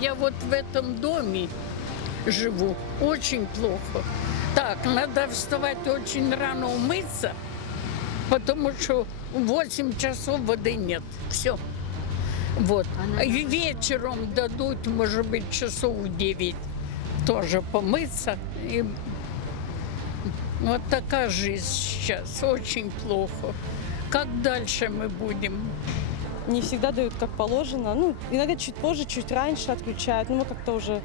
Я вот в этом доме живу, очень плохо. Так, надо вставать очень рано умыться, потому что в 8 часов воды нет. Все. Вот. И вечером дадут, может быть, часов в 9 тоже помыться. И вот такая жизнь сейчас, очень плохо. Как дальше мы будем? Не всегда дают как положено. Ну, иногда чуть позже, чуть раньше отключают. Но мы как-то уже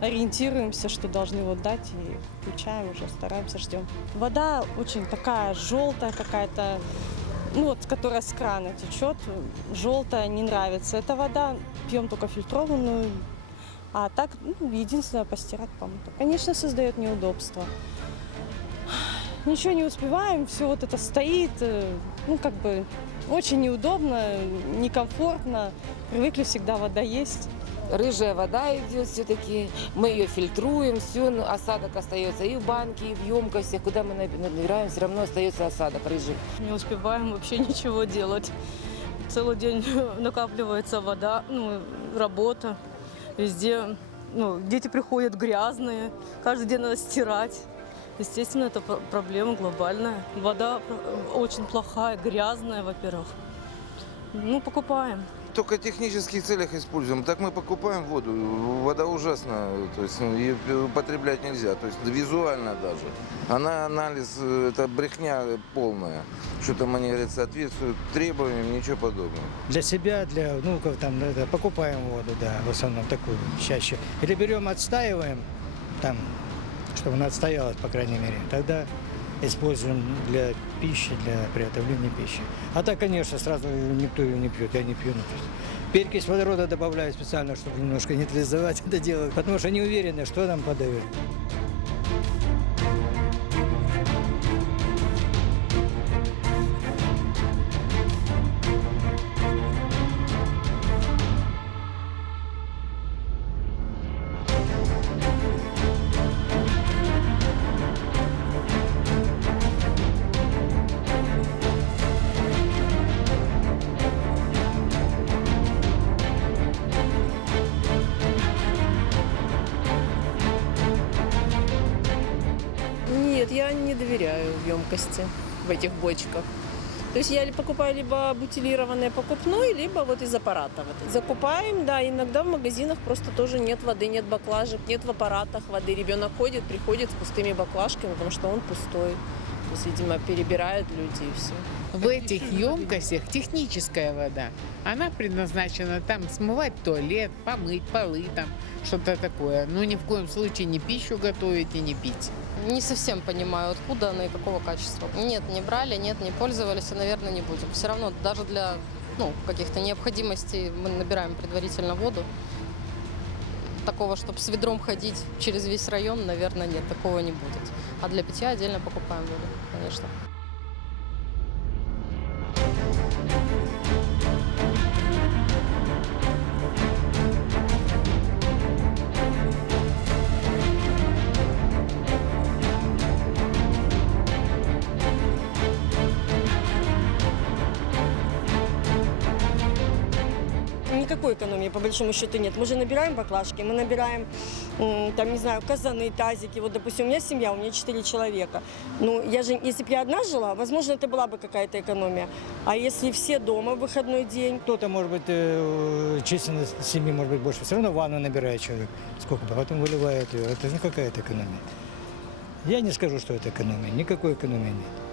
ориентируемся, что должны вот дать, и включаем уже, стараемся, ждем. Вода очень такая желтая какая-то, ну вот, которая с крана течет, желтая, не нравится. Эта вода, пьем только фильтрованную, а так, ну, единственное, постирать, помыть. Конечно, создает неудобства. Ничего не успеваем, все вот это стоит, ну, как бы, очень неудобно, некомфортно. Привыкли, всегда вода есть. Рыжая вода идет все-таки, мы ее фильтруем, все, осадок остается и в банке, и в емкостях, куда мы набираем, все равно остается осадок рыжий. Не успеваем вообще ничего делать. Целый день накапливается вода, ну, работа. Везде, ну, дети приходят грязные, каждый день надо стирать. Естественно, это проблема глобальная. Вода очень плохая, грязная, во-первых. Ну, покупаем. Только в технических целях используем. Так мы покупаем воду. Вода ужасная, то есть ее употреблять нельзя. То есть визуально даже. Она анализ, это брехня полная. Что там они говорят, соответствует требованиям, ничего подобного. Для себя, для внуков там покупаем воду, да, в основном такую чаще. Или берем, отстаиваем, там, чтобы она отстоялась, по крайней мере. Тогда используем для пищи, для приготовления пищи. А так, конечно, сразу никто ее не пьет, я не пью. Перекись водорода добавляю специально, чтобы немножко нейтрализовать это дело, потому что не уверены, что нам подают. Нет, я не доверяю емкости в этих бочках. То есть я покупаю либо бутилированное покупной, либо вот из аппарата. Вот. Закупаем, да, иногда в магазинах просто тоже нет воды, нет баклажек, нет в аппаратах воды. Ребенок ходит, приходит с пустыми баклажками, потому что он пустой. То есть, видимо, перебирают люди и все. В этих емкостях техническая вода. Она предназначена там смывать туалет, помыть полы, там что-то такое. Но ни в коем случае не пищу готовить и не пить. Не совсем понимаю, откуда она и какого качества. Нет, не брали, нет, не пользовались и, наверное, не будем. Все равно даже для каких-то необходимостей мы набираем предварительно воду. Такого, чтобы с ведром ходить через весь район, наверное, нет, такого не будет. А для питья отдельно покупаем воду, конечно. Никакой экономии, по большому счету, нет. Мы же набираем баклажки, мы набираем, там, не знаю, казаны, тазики. Вот, допустим, у меня семья, у меня 4 человека. Ну, я же, если бы я одна жила, возможно, это была бы какая-то экономия. А если все дома в выходной день? Кто-то, может быть, численность семьи может быть больше. Все равно ванну набирает человек. Сколько, потом выливает ее. Это же не какая-то экономия. Я не скажу, что это экономия. Никакой экономии нет.